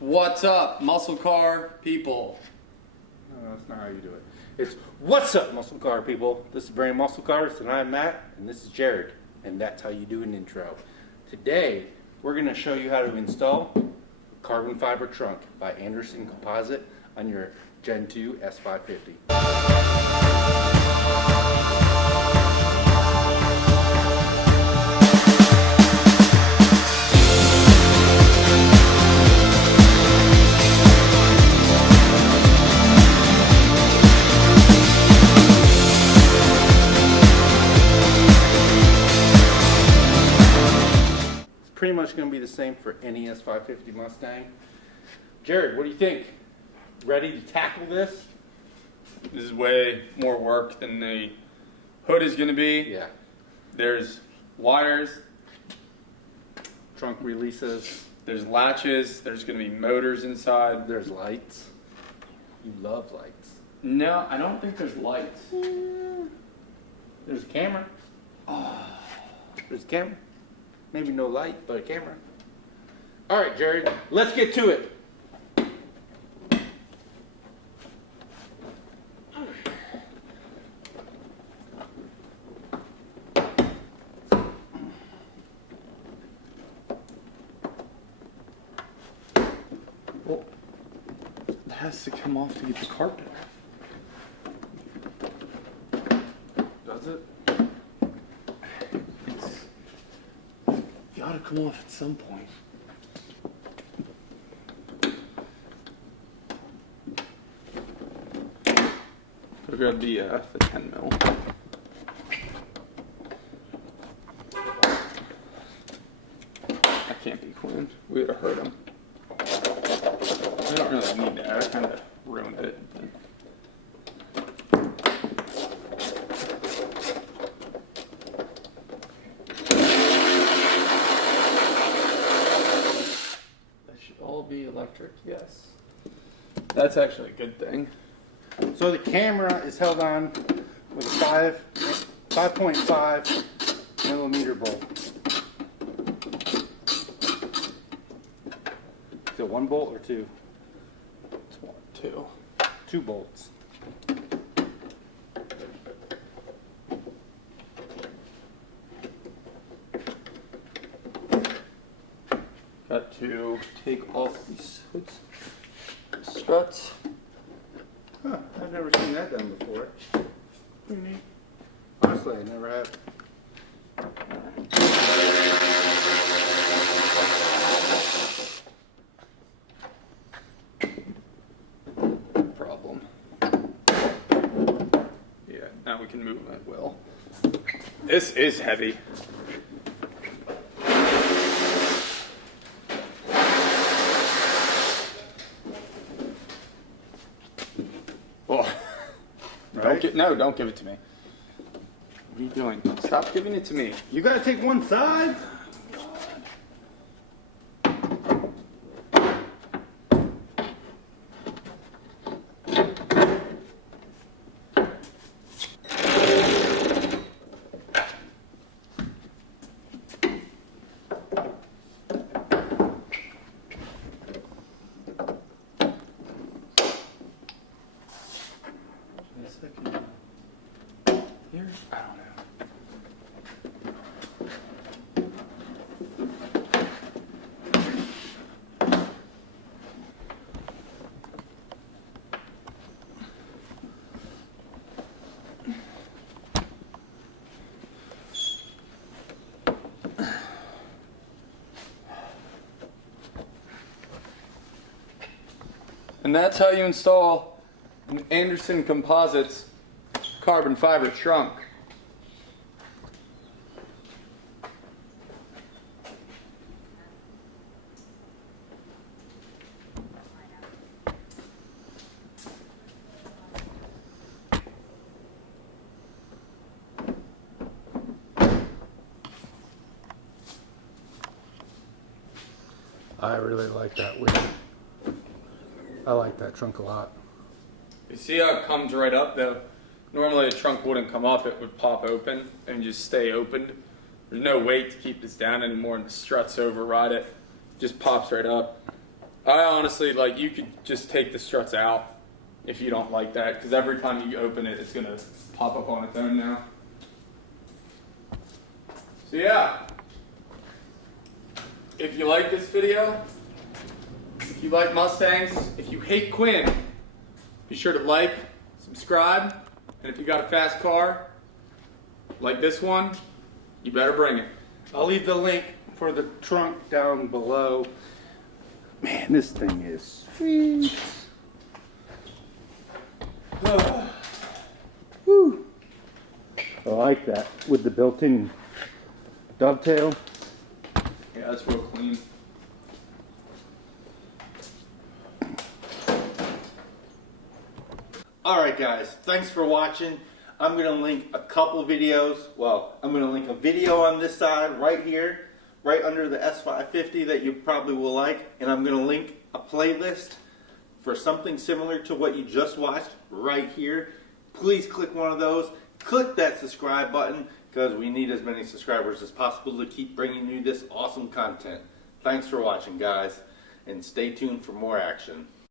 What's up, muscle car people? No, that's not how you do it. It's what's up, muscle car people? This is Brand Muscle Cars, and I'm Matt, and this is Jared, and that's how you do an intro. Today, we're going to show you how to install a carbon fiber trunk by Anderson Composite on your Gen 2 S550. Pretty much going to be the same for any S550 Mustang. Jared, what do you think? Ready to tackle this? This is way more work than the hood is going to be. Yeah. There's wires, Trunk releases. there's latches, there's going to be motors inside. There's lights. You love lights. No, I don't think there's lights. There's a camera. There's a camera. Maybe no light, but a camera. All right, Jared, let's get to it. Well, it has to come off to get the carpet. Does it? You ought to come off at some point. So grab the 10 mil. That can't be cleaned. We would have hurt him. I don't really need that. I kind of ruined it. Be electric, yes. That's actually a good thing. So the camera is held on with a 5.5 millimeter bolt. Is it one bolt or two? It's one, two. Two bolts. Got to take off these hoods, struts. Huh, I've never seen that done before. Pretty neat. Honestly, I never have. Problem. Yeah, now we can move them at will. This is heavy. Right? Don't give it to me. What are you doing? Stop giving it to me. You gotta take one side. Here? I don't know. And that's how you install an Anderson Composites carbon fiber trunk. I really like that wheel. I like that trunk a lot. You see how it comes right up though? Normally the trunk wouldn't come up, it would pop open and just stay opened. There's no weight to keep this down anymore and the struts override it. It just pops right up. I honestly, like, you could just take the struts out if you don't like that, because every time you open it, it's gonna pop up on its own now. So yeah, if you like this video, if you like Mustangs, if you hate Quinn, be sure to like, subscribe, and if you got a fast car like this one, you better bring it. I'll leave the link for the trunk down below. Man, this thing is sweet. Whew. I like that with the built-in dovetail. Yeah, that's real clean. Alright guys, thanks for watching. I'm going to link a couple videos. Well, I'm going to link a video on this side right here, right under the S550 that you probably will like. And I'm going to link a playlist for something similar to what you just watched right here. Please click one of those. Click that subscribe button because we need as many subscribers as possible to keep bringing you this awesome content. Thanks for watching guys, and stay tuned for more action.